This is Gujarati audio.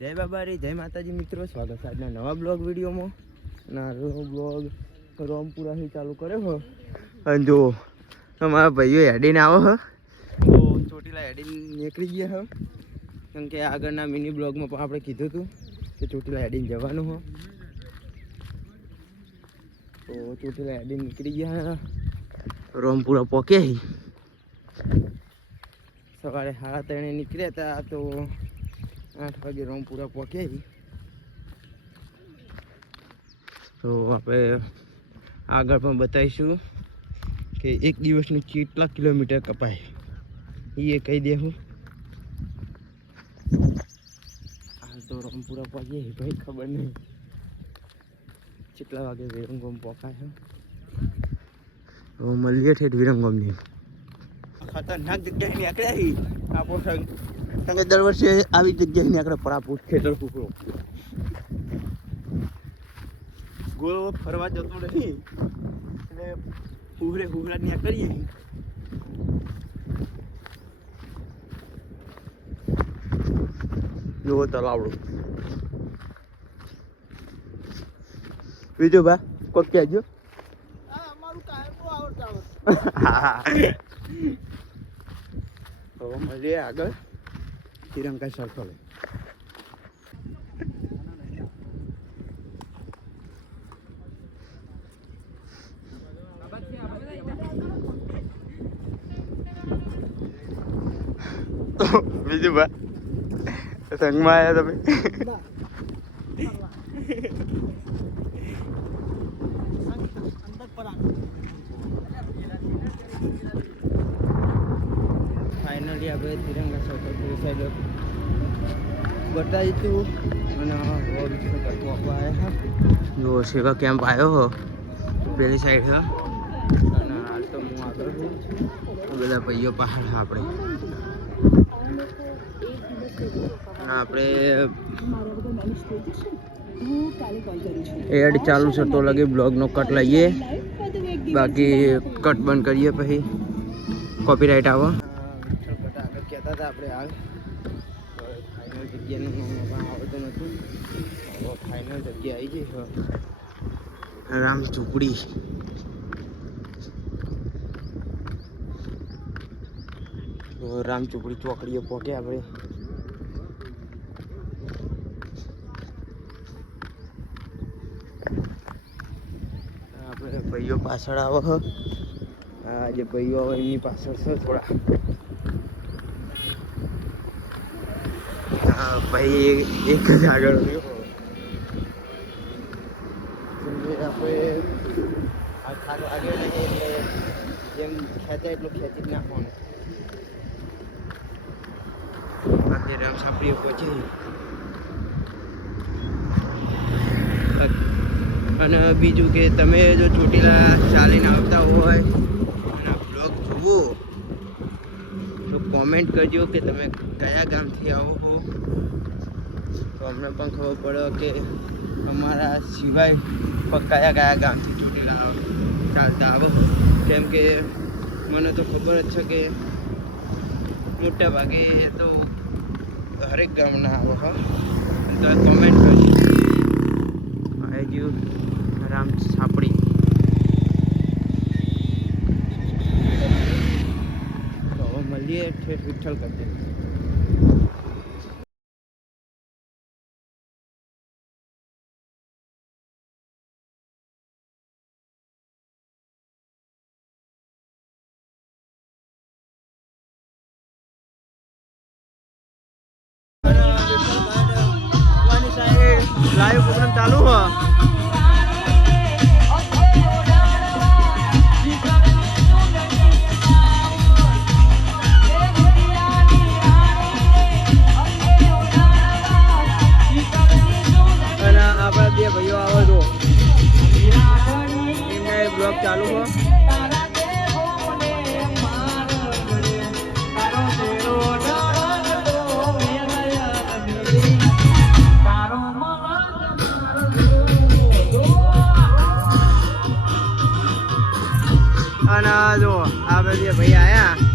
જય બાબારી, જય માતાજી મિત્રો, સ્વાગત છે આજના નવા બ્લોગ વિડીયોમાં. ના બ્લોગ રોમપુરાથી ચાલુ કર્યો હો. અને જો અમારા ભાઈઓ હેડીને આવો હો તો ચોટીલા હેડીને નીકળી ગયા હો. કેમ કે આગળના મિની બ્લોગમાં પણ આપણે કીધું હતું કે ચોટીલા હેડીને જવાનું હો. તો ચોટીલા હેડીને નીકળી ગયા રોમપુરા પહોંચ્યા. સવારે 3:30 નીકળ્યા હતા તો 8 વાગે રોમપુરા પહોંચ્યા. તો આપણે આગળ પણ બતાવીશું કે એક દિવસનું કેટલા કિલોમીટર કપાય એ કહી દેવું. હાલ તો રોમપુરા પહોંચીએ ભાઈ, ખબર નહીં કેટલા વાગે વિરંગોમ પહોંચાય. તો મળીએ ઠેઠ વિરંગોમની. ખતરનાક જગ્યાએ નીકળ્યા આપણો સંગ. તમે દર વર્ષે આવી જગ્યાએ નીકળે પરાપુર ખેતર કુકડો ગોળ ફરવા જતો નથી એટલે હુહરા નીકળીએ. જુઓ તલાવડું. બીજું બા કોક કહેજો. તો મળીએ આગળ તિરંગા સર્કલ. બીજું બા સંગમાં આવ્યા તમે? ફાઇનલી આપણે તિરંગા સર્કલ સાઈડ બતાવી હતું અને રોડ કરતો આવ્યા. જો સેવા કેમ્પ આવ્યો હો પેલી સાઈડ હા. અને હાલ તો હું આગળ છું, બધા ભાઈઓ પહાડ આપણે એડ ચાલુ છે તો લગે બ્લોગનો કટ લઈએ, બાકી કટ બંધ કરીએ પછી કોપીરાઇટ આવે. આગળ કહેતા હતા આપણે હાલ ફાઇનલ જગ્યાનું આવડતું નથી. ફાઇનલ જગ્યા આવી ગઈ રામ ઝૂંપડી. રામ ઝૂંપડી ચોકડીએ પહોંચે આપણે. આપણે ભાઈઓ પાછળ આવો હો. આ જે ભાઈઓ આવે એમની પાછળ છે થોડા. હા ભાઈ એક જ આગળ આપણે આગળ નહીં એટલે જેમ ખેંચાય એટલું ખેંચી જ નાખવાનું. બાકી રામ સાપડીઓ પહોંચી. અને બીજું કે તમે જો ચોટીલા ચાલીને આવતા હોય અને બ્લોગ જુઓ તો કોમેન્ટ કરજો કે તમે કયા ગામથી આવો છો, તો અમને પણ ખબર પડે કે અમારા સિવાય કયા કયા ગામથી ચોટીલા ચાલતા આવો છો. કેમ કે મને તો ખબર જ છે કે મોટા ભાગે તો હરેક ગામના આવો છો. તો કોમેન્ટ કરજો. આવજો રામ સાપડી. તો હવે મળીએ ઠેઠ વિઠ્ઠલ કરજે. લાઈવ પ્રોગ્રામ ચાલુ હો. અને આપણા બે ભાઈઓ આવો છો એમને બ્લોગ ચાલુ હો. અને જો આ બે ભાઈ આયા